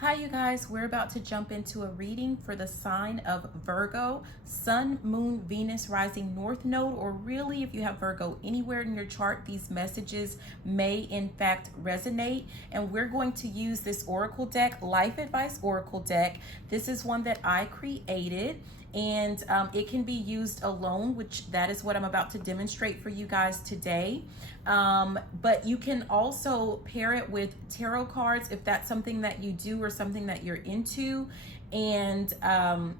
Hi, you guys. We're about to jump into a reading for the sign of Virgo, Sun, Moon, Venus, Rising, North Node, or really if you have Virgo anywhere in your chart, these messages may in fact resonate. And we're going to use this Oracle deck, Life Advice Oracle deck. This is one that I created. And it can be used alone, which that is what I'm about to demonstrate for you guys today. But you can also pair it with tarot cards if that's something that you do or something that you're into. And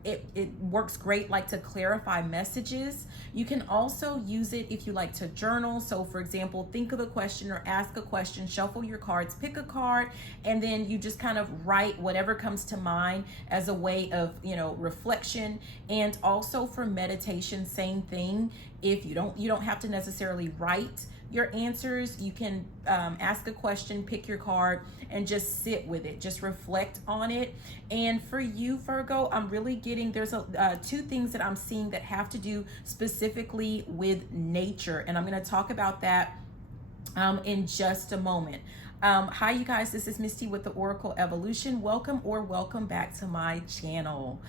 it works great like to clarify messages. You can also use it if you like to journal. So for example, think of a question or ask a question, shuffle your cards, pick a card, and then you just kind of write whatever comes to mind as a way of, reflection. And also for meditation, same thing. If you don't have to necessarily write your answers. You can ask a question, pick your card, and just sit with it. Just reflect on it. And for you, Virgo, I'm really getting, there's two things that I'm seeing that have to do specifically with nature. And I'm going to talk about that in just a moment. Hi, you guys. This is Misty with the Oracle Evolution. Welcome back to my channel.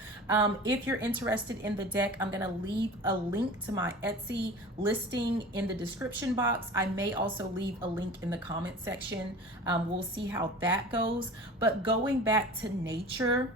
If you're interested in the deck, I'm going to leave a link to my Etsy listing in the description box. I may also leave a link in the comment section. We'll see how that goes. But going back to nature,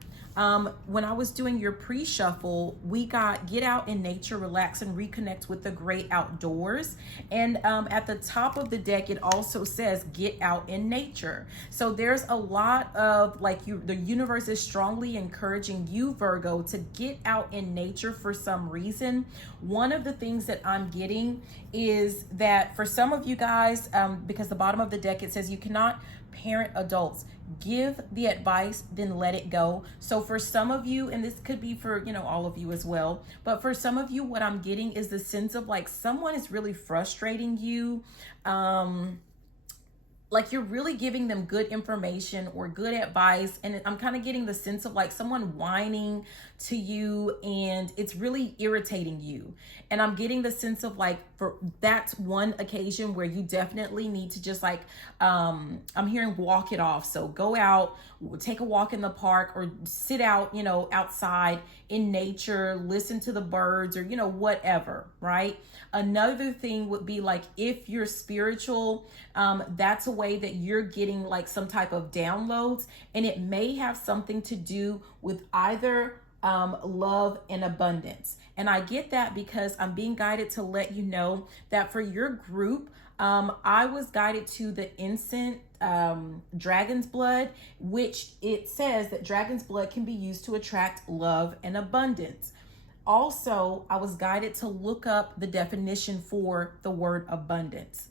when I was doing your pre-shuffle, we got get out in nature, relax, and reconnect with the great outdoors. And at the top of the deck, it also says get out in nature. So there's a lot of the universe is strongly encouraging you, Virgo, to get out in nature for some reason. One of the things that I'm getting is that for some of you guys, because the bottom of the deck, it says you cannot parent adults. Give the advice, then let it go. So for some of you, and this could be for, all of you as well, but for some of you, what I'm getting is the sense of like someone is really frustrating you. Like you're really giving them good information or good advice. And I'm kind of getting the sense of like someone whining to you and it's really irritating you. And I'm getting the sense of like, for that's one occasion where you definitely need to just like, I'm hearing walk it off. So go out, take a walk in the park or sit out, outside in nature, listen to the birds or, whatever, right? Another thing would be like, if you're spiritual, that's a way that you're getting like some type of downloads, and it may have something to do with either love and abundance. And I get that because I'm being guided to let you know that for your group, I was guided to the incense dragon's blood, which it says that dragon's blood can be used to attract love and abundance. Also, I was guided to look up the definition for the word abundance.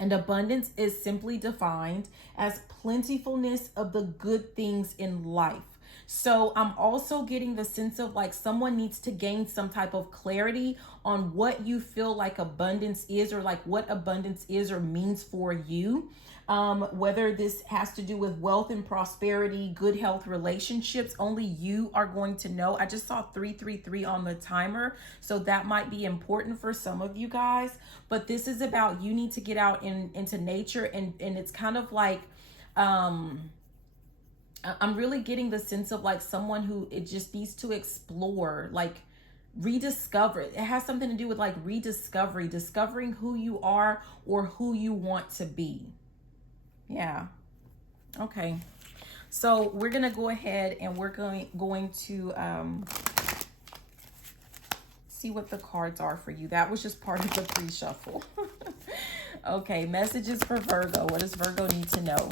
And abundance is simply defined as plentifulness of the good things in life. So I'm also getting the sense of like someone needs to gain some type of clarity on what you feel like abundance is, or like what abundance is or means for you. Whether this has to do with wealth and prosperity, good health, relationships, only you are going to know. I just saw 333 on the timer, so that might be important for some of you guys. But this is about you need to get out into nature, and it's kind of like I'm really getting the sense of like someone who it just needs to explore, like rediscover. It has something to do with like rediscovery, discovering who you are or who you want to be. Yeah. Okay. So we're going to go ahead and we're going to see what the cards are for you. That was just part of the pre-shuffle. Okay. Messages for Virgo. What does Virgo need to know?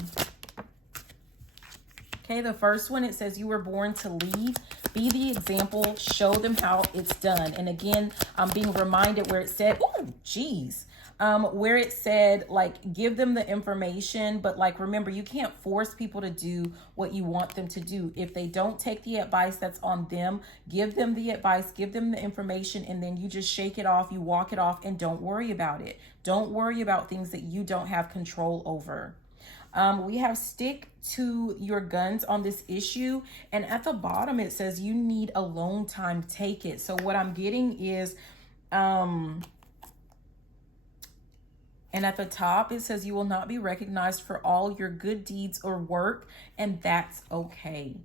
Okay. The first one, it says you were born to lead. Be the example. Show them how it's done. And again, I'm being reminded where it said, oh, geez. Where it said like give them the information, but like remember, you can't force people to do what you want them to do. If they don't take the advice, that's on them. Give them the advice, give them the information, and then you just shake it off, you walk it off, and don't worry about it. Don't worry about things that you don't have control over. We have stick to your guns on this issue, and at the bottom it says you need alone time, take it. So what I'm getting is And at the top, it says you will not be recognized for all your good deeds or work, and that's okay.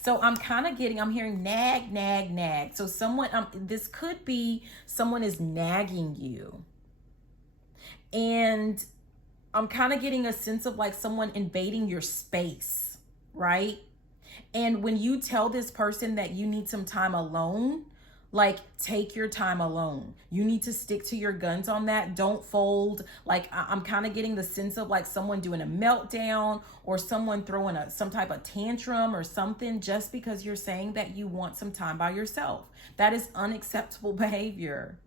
So I'm hearing nag, nag, nag. So someone, this could be someone is nagging you. And I'm kind of getting a sense of like someone invading your space, right? And when you tell this person that you need some time alone, like take your time alone. You need to stick to your guns on that. Don't fold. Like I'm kind of getting the sense of like someone doing a meltdown or someone throwing some type of tantrum or something just because you're saying that you want some time by yourself. That is unacceptable behavior.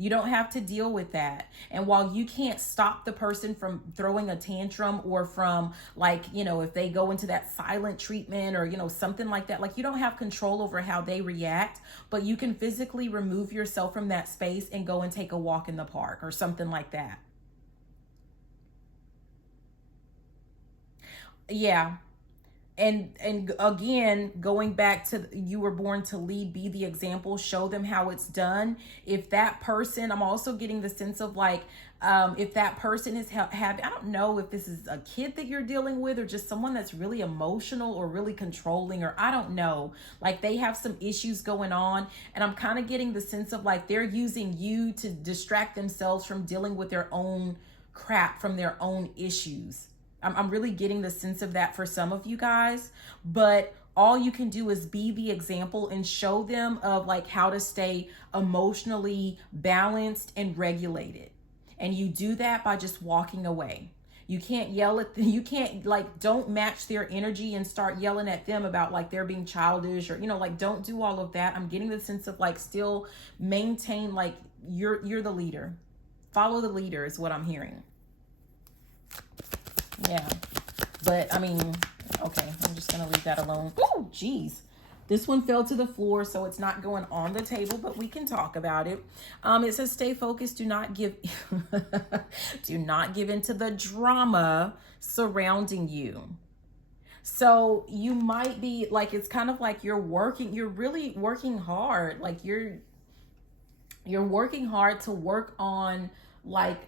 You don't have to deal with that. And while you can't stop the person from throwing a tantrum or from like, if they go into that silent treatment or, something like that, like you don't have control over how they react, but you can physically remove yourself from that space and go and take a walk in the park or something like that. Yeah. And again, going back to you were born to lead, be the example, show them how it's done. If that person, I'm also getting the sense of like, if that person is having, I don't know if this is a kid that you're dealing with or just someone that's really emotional or really controlling, or I don't know, like they have some issues going on. And I'm kind of getting the sense of like they're using you to distract themselves from dealing with their own crap, from their own issues. I'm really getting the sense of that for some of you guys, but all you can do is be the example and show them of like how to stay emotionally balanced and regulated. And you do that by just walking away. You can't yell at them. You can't like, don't match their energy and start yelling at them about like they're being childish or, like don't do all of that. I'm getting the sense of like still maintain like you're the leader. Follow the leader is what I'm hearing. Yeah, but I mean, okay, I'm just gonna leave that alone. Oh, geez, this one fell to the floor, so it's not going on the table, but we can talk about it. It says, "Stay focused. Do not give, do not give into the drama surrounding you." So you might be like, it's kind of like you're really working hard. Like you're working hard to work on like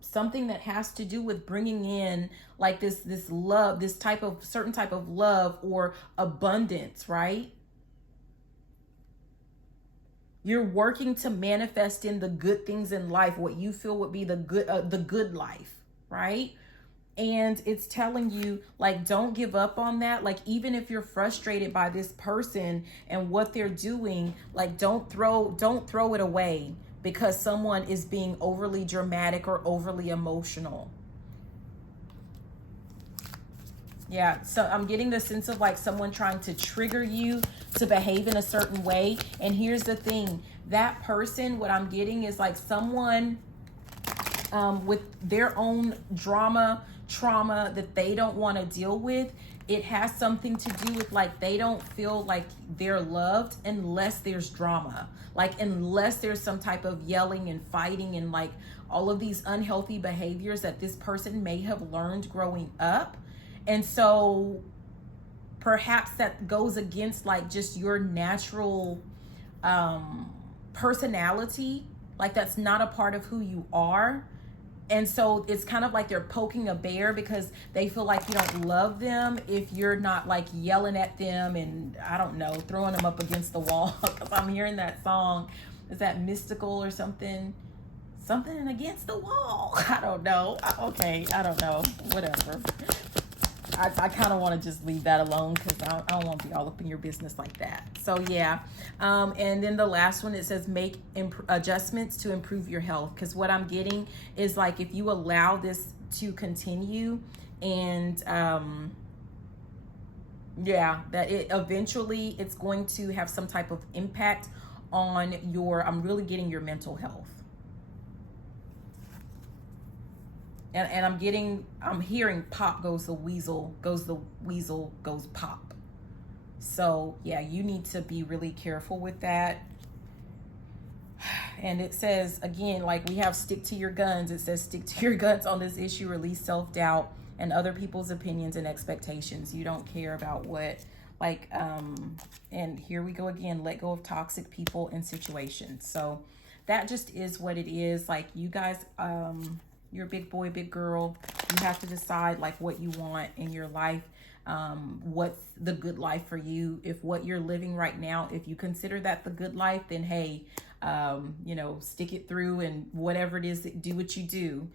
something that has to do with bringing in like this love, this certain type of love or abundance, right? You're working to manifest in the good things in life, what you feel would be the good life, right? And it's telling you like don't give up on that. Like even if you're frustrated by this person and what they're doing, like don't throw it away because someone is being overly dramatic or overly emotional. Yeah, so I'm getting the sense of like someone trying to trigger you to behave in a certain way. And here's the thing, that person, what I'm getting is like someone with their own trauma that they don't want to deal with. It has something to do with like they don't feel like they're loved unless there's drama, like unless there's some type of yelling and fighting and like all of these unhealthy behaviors that this person may have learned growing up. And so perhaps that goes against like just your natural personality, like that's not a part of who you are. And so it's kind of like they're poking a bear because they feel like you don't love them if you're not like yelling at them and I don't know, throwing them up against the wall. Because I'm hearing that song. Is that Mystical or something? Something against the wall. I don't know. Okay, I don't know. Whatever. I kind of want to just leave that alone because I don't want to be all up in your business like that. So yeah. And then the last one, it says make adjustments to improve your health. Because what I'm getting is like if you allow this to continue and yeah, that it eventually it's going to have some type of impact on I'm really getting your mental health. And I'm hearing pop goes the weasel, goes pop. So yeah, you need to be really careful with that. And it says, again, like we have stick to your guns. It says stick to your guns on this issue, release self-doubt and other people's opinions and expectations. You don't care about what, like, and here we go again, let go of toxic people and situations. So that just is what it is. Like you guys, You're a big boy, big girl. You have to decide like what you want in your life. What's the good life for you? If what you're living right now, if you consider that the good life, then hey, you know, stick it through and whatever it is, do what you do.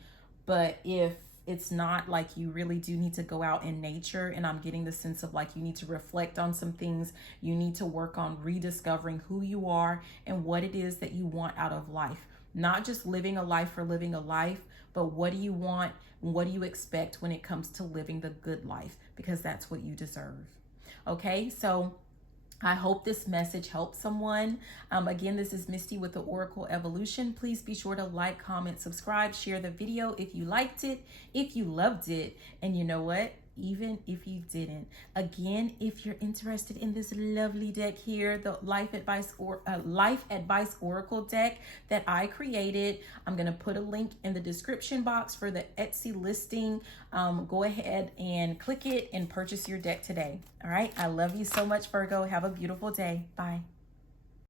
But if it's not, like you really do need to go out in nature, and I'm getting the sense of like you need to reflect on some things. You need to work on rediscovering who you are and what it is that you want out of life. Not just living a life for living a life, but what do you want? What do you expect when it comes to living the good life? Because that's what you deserve. Okay, so I hope this message helps someone. Again, this is Misty with the Oracle Evolution. Please be sure to like, comment, subscribe, share the video if you liked it, if you loved it, and you know what? Even if you didn't. Again, if you're interested in this lovely deck here, the Life Advice Oracle deck that I created, I'm going to put a link in the description box for the Etsy listing. Go ahead and click it and purchase your deck today. All right. I love you so much, Virgo. Have a beautiful day. Bye.